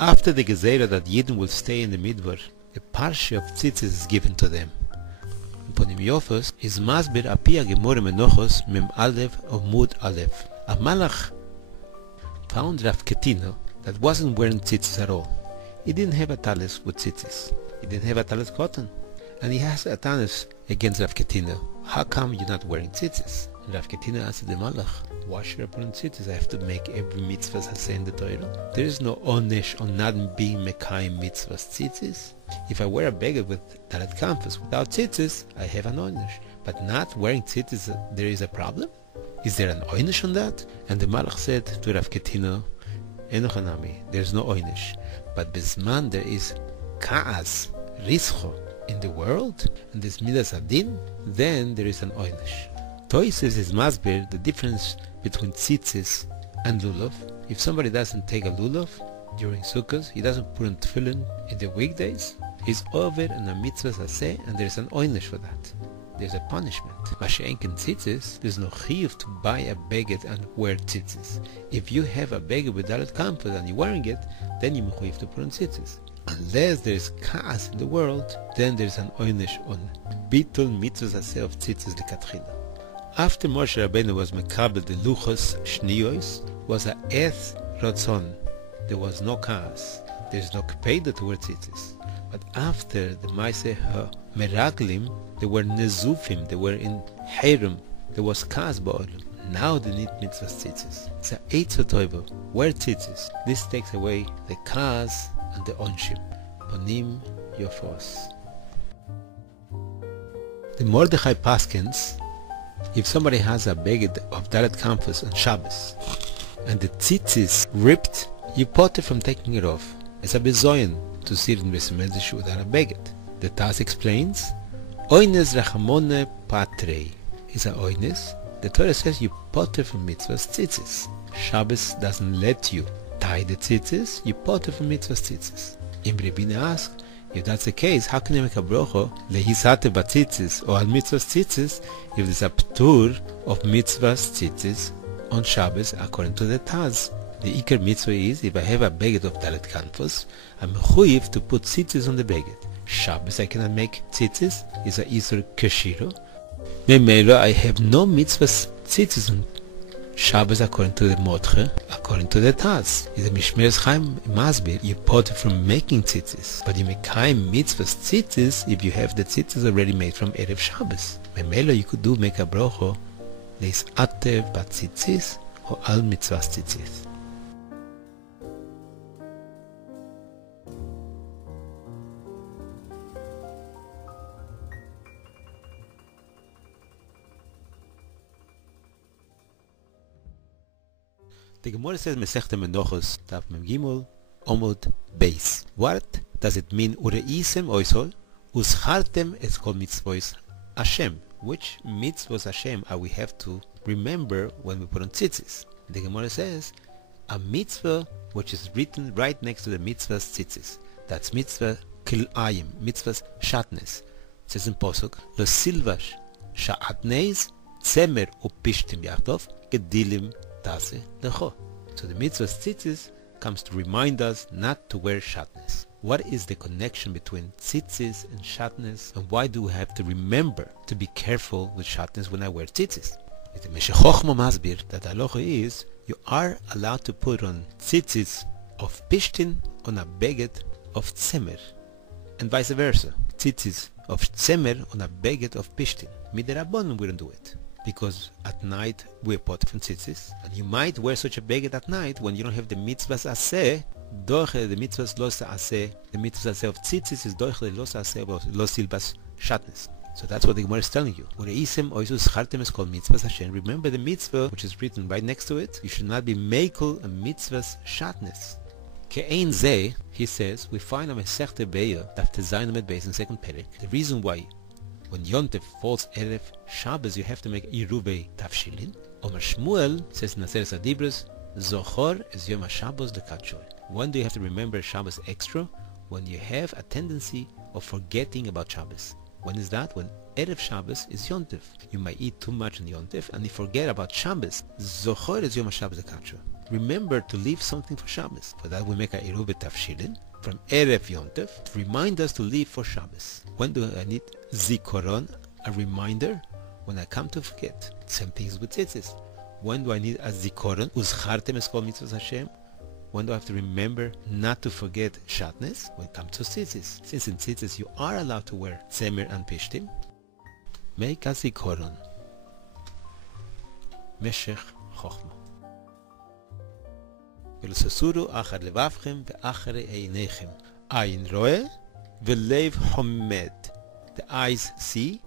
After the Gezerah that Yidden will stay in the Midbar, a parsha of Tzitzith is given to them. Ponim Yofos is Masbir Apia Gemore Menochos Mem Aleph of Mud Aleph. A Malach found Rav Ketino that wasn't wearing tzitzis at all. He didn't have a talis with tzitzis. He didn't have a talis cotton. And he has a talis against Rav Ketino. How come you're not wearing tzitzis? And Rav Ketino answered the Malach, why should I put on tzitzis? I have to make every mitzvah as I say in the Torah. There is no onesh on not being mekayim mitzvahs tzitzis. If I wear a beged with talit kanfus without tzitzis, I have an onesh. But not wearing tzitzis, there is a problem? Is there an oinish on that? And the Malach said to Rav Ketino, Enochanami, there's no oinish. But bisman there is ka'as, rischo, in the world, and there's midas adin, then there is an oinish. Toises is masbir the difference between tzitzis and lulav. If somebody doesn't take a lulav during Sukkot, he doesn't put on tefillin in the weekdays, he's over and a mitzvah aseh, and there's an oinish for that. There's a punishment. Mashenk in tzitzis, there's no chiyuv to buy a beged and wear tzitzis. If you have a beged with dalet kamfus and you're wearing it, then you're chiyuv to put on tzitzis. Unless there is kaas in the world, then there's an oynish on bitul mitzvahs aseh of tzitzis lekatchila. After Moshe Rabbeinu was mekabel the luchos shniyos, was a eth ratzon. There was no kaas. There's no kpeda to wear tzitzis. But after the Maaseh HaMeraglim, they were nezufim, they were in Hiram, there was kaas ba'olam. Now they need mitzvahs tzitzis. It's a eitz toivo, wear tzitzis. This takes away the kaas and the onshim. Ponim Yofos. The Mordechai Paskins, if somebody has a beged of dalet kanfus on Shabbos, and the tzitzis ripped, you potter from taking it off. It's a bezoyan to see it in Beis Medrash without a beged. The Taz explains, Oynes rachamone patrei is a oynes. The Torah says you potter from mitzvahs tzitzis. Shabbos doesn't let you tie the tzitzis, you potter from mitzvahs tzitzis. Imre Bine asked, if that's the case, how can you make a brocho lehisate batzitzis or al mitzvahs tzitzis if there's a ptur of mitzvahs tzitzis on Shabbos according to the Taz? The Iker mitzvah is, if I have a beged of dalet kanfus, I'm chuyiv to put tzitzis on the beged. Shabbos I cannot make tzitzis, is a isur keshiro. Memelo I have no mitzvahs tzitzis on Shabbos according to the Mordche, according to the Taz. Is a Mishmeres Chaim Masbir, you potter from making tzitzis, but you make mitzvahs tzitzis if you have the tzitzis already made from Erev Shabbos. Memelo you could make a brocho, leis atev bat tzitzis, or al mitzvahs tzitzis. The Gemara says Mesechta Menochos Tav Mem Gimel Omod Beis. What does it mean? Ureisem oisol uschartem es kol mitzvos Hashem. Which mitzvos Hashem are we have to remember when we put on tzitzis? The Gemara says a mitzvah which is written right next to the mitzvahs tzitzis. That's mitzvah kilayim, mitzvahs shatnes. It says in Posuk lo silvash shatnes tzemer upishtim yachtov gedilim. So the mitzvah tzitzis comes to remind us not to wear shatnez. What is the connection between tzitzis and shatnez, and why do we have to remember to be careful with shatnez when I wear tzitzis? The Meshech Chochma Masbir that halacha is you are allowed to put on tzitzis of pishtin on a beged of tzemer, and vice versa. Tzitzis of tzemer on a beged of pishtin. Miderabon we don't do it. Because at night we pot from tzitzis, and you might wear such a beged at night when you don't have the mitzvahs aseh. Doche the mitzvahs los aseh, the mitzvahs aseh of tzitzis is doche the los aseh of los silbas shatnes. So that's what the Gemara is telling you. Ureisem oisus chartem is called mitzvahs Hashem. Remember the mitzvah which is written right next to it. You should not be mekel a mitzvahs shatnes. Ke'ein zeh, he says, we find a Mesechta Beya that Tezayin Amud Beis in second perek. The reason why when Yontef falls Erev Shabbos, you have to make Irubei Tavshilin. Omer Shmuel says in Aseret Adibros, Zochor es Yom HaShabbos lekatshor. When do you have to remember Shabbos extra? When you have a tendency of forgetting about Shabbos. When is that? When Erev Shabbos is Yontif. You might eat too much on Yontif and you forget about Shabbos. Zochor is Yom HaShabbos HaKadsha. Remember to leave something for Shabbos. For that we make a Eruv Tafshilin from Erev Yontif to remind us to leave for Shabbos. When do I need Zikoron? A reminder when I come to forget. Same things with Tzitzith. When do I need a Zikoron? Uzchartem es kol mitzvos Hashem. When do I have to remember not to forget Shatnez? When it comes to Tzitzith. Since in Tzitzith you are allowed to wear Tzemer and Pishtim, make a Zikoron. Meshech Chochma. ולססורו אחר לבבכם ואחרי עיניכם. עין רואה ולב חומד. The eyes see,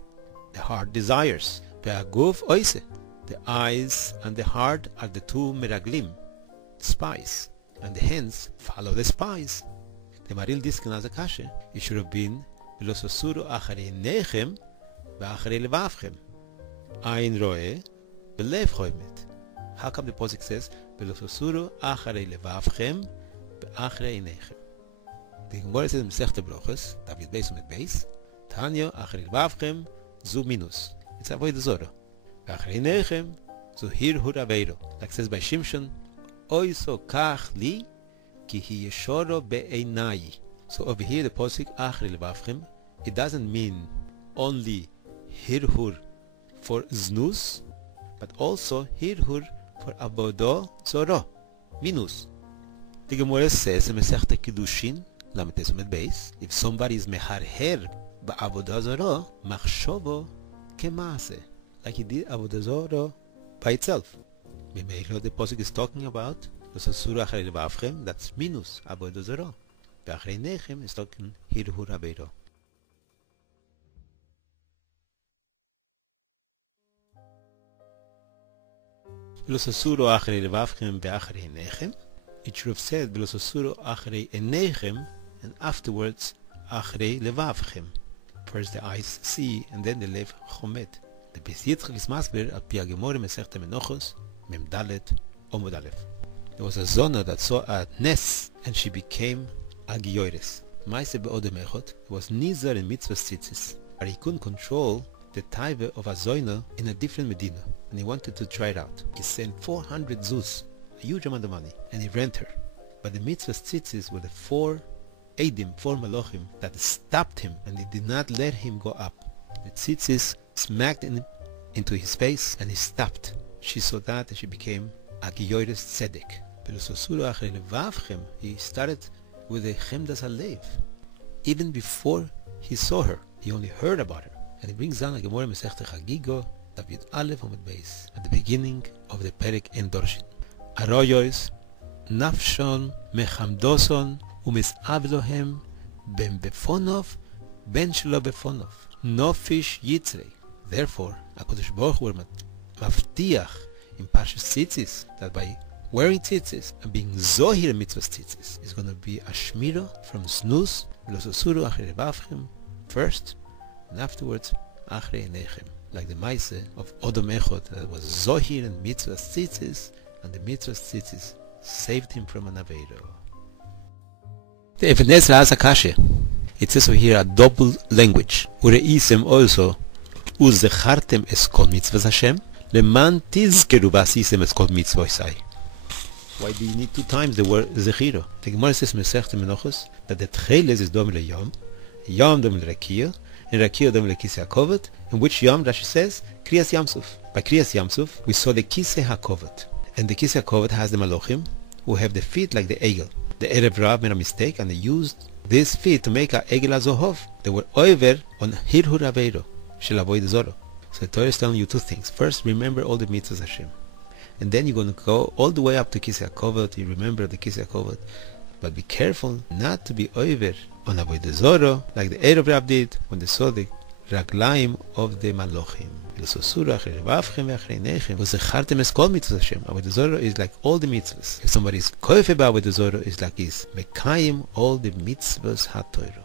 the heart desires. והגוף עושה. The eyes and the heart are the two מרגלים, spies, and the hands follow the spies. The Maril Diskin as a kashe, it should have been ולססורו אחרי עיניכם ואחרי לבבכם. עין רואה ולב חומד. How come the Posik says ולסוסורו אחרי לבבכם ואחרי עיניכם? The Gemara says in Masechta Brochos, David Beis Umet Beis, Tanya אחרי לבבכם זו מינוס. It's avoid the Zoro. ואחרי עיניכם זו הרהור עבירו. Like says by Shimshon, אוי סו כך לי כי היא ישורו בעיניי. So over here the Posik אחרי לבבכם, it doesn't mean only hirhur for znus, but also hirhur for avodah zorah, minus. The Gemara says in Masechta Kiddushin, Lametes Umet Beis, if somebody is meharher ba'avodah zorah, machshovo kemaase, like he did avodah zorah by itself. Memelo the Posuk is talking about l'sasura acharei levavchem, that's minus avodah zorah. Ve'acharei nechem is talking hirhur aveiro. ולססורו אחרי לבבכם ואחרי עיניכם. It should have said ולססורו אחרי עיניכם and afterwards אחרי לבבכם. First the eyes see and then the לב חומד. The Beis Yitzchak is masber על פי הגמורה מסכת מנוחos מ"ד עמוד א'. There was a zona that saw a nes and she became a giyoris. Maise be'odem echot was nizar in mitzvah tzitzis, but he couldn't control the taiva of a zona in a different medina. And he wanted to try it out. He sent 400 zuz, a huge amount of money, and he rent her. But the mitzvah tzitzis were the 4 edim, 4 malachim, that stopped him, and they did not let him go up. The tzitzis smacked into his face, and he stopped. She saw that, and she became a giyoris tzedek. He started with a chemdas halev. Even before he saw her, he only heard about her. And he brings down a Gemara Masechta Chagigo, David Aleph Amud Beis, at the beginning of the Perek in Dorshin. Aroyos, Nafshon, Mechamdoson, Umisavlohem, Ben Befonov, Ben Shelo Befonov, Nofish Yitzrei. Therefore, HaKadosh Baruch Hu Maftiach in Parshas Tzitzis that by wearing tzitzis and being zohir mitzvah tzitzis is going to be a shmira from snus, Velososuru Achrei Levavchem first, and afterwards Achrei Einechem. Like the Maise of Odom Echot that was Zohir and Mitzvah Tzitzis, and the Mitzvah Tzitzis saved him from an Aveiro. The Even Ezra has a kashe. It says over here a double language. Ureisem also, Uzechartem es kol mitzvahs Hashem, leman tizkeru vasisem es kol mitzvahsai. Why do you need 2 times the word Zechiro? The Gemara says Masechta Menachos that the Tcheles is Dom LeYom, Yom Dom LeRakiyah, and Rakiyah Dom LeKisei HaKovot, in which Yom Rashi says Kriyas Yamsuf. By Kriyas Yamsuf we saw the Kisei HaKovot, and the Kisei HaKovot has the Malachim who have the feet like the Egel. The Erev Rav made a mistake and they used this feet to make a Egel HaZohov. They were over on Hirhur Aveiro Shel Avoid Zoro. So the Torah is telling you 2 things. First, remember all the mitzvahs Hashem, and then you're going to go all the way up to Kisei HaKovot. You remember the Kisei HaKovot, but be careful not to be over on Avoid Zoro like the Erev Rav did when they saw the Raglaim of the Malochim. Avodah Zorah is like all the mitzvahs. If somebody is koife b'Avodah Zorah, it's like he's mekayim all the mitzvahs HaTorah.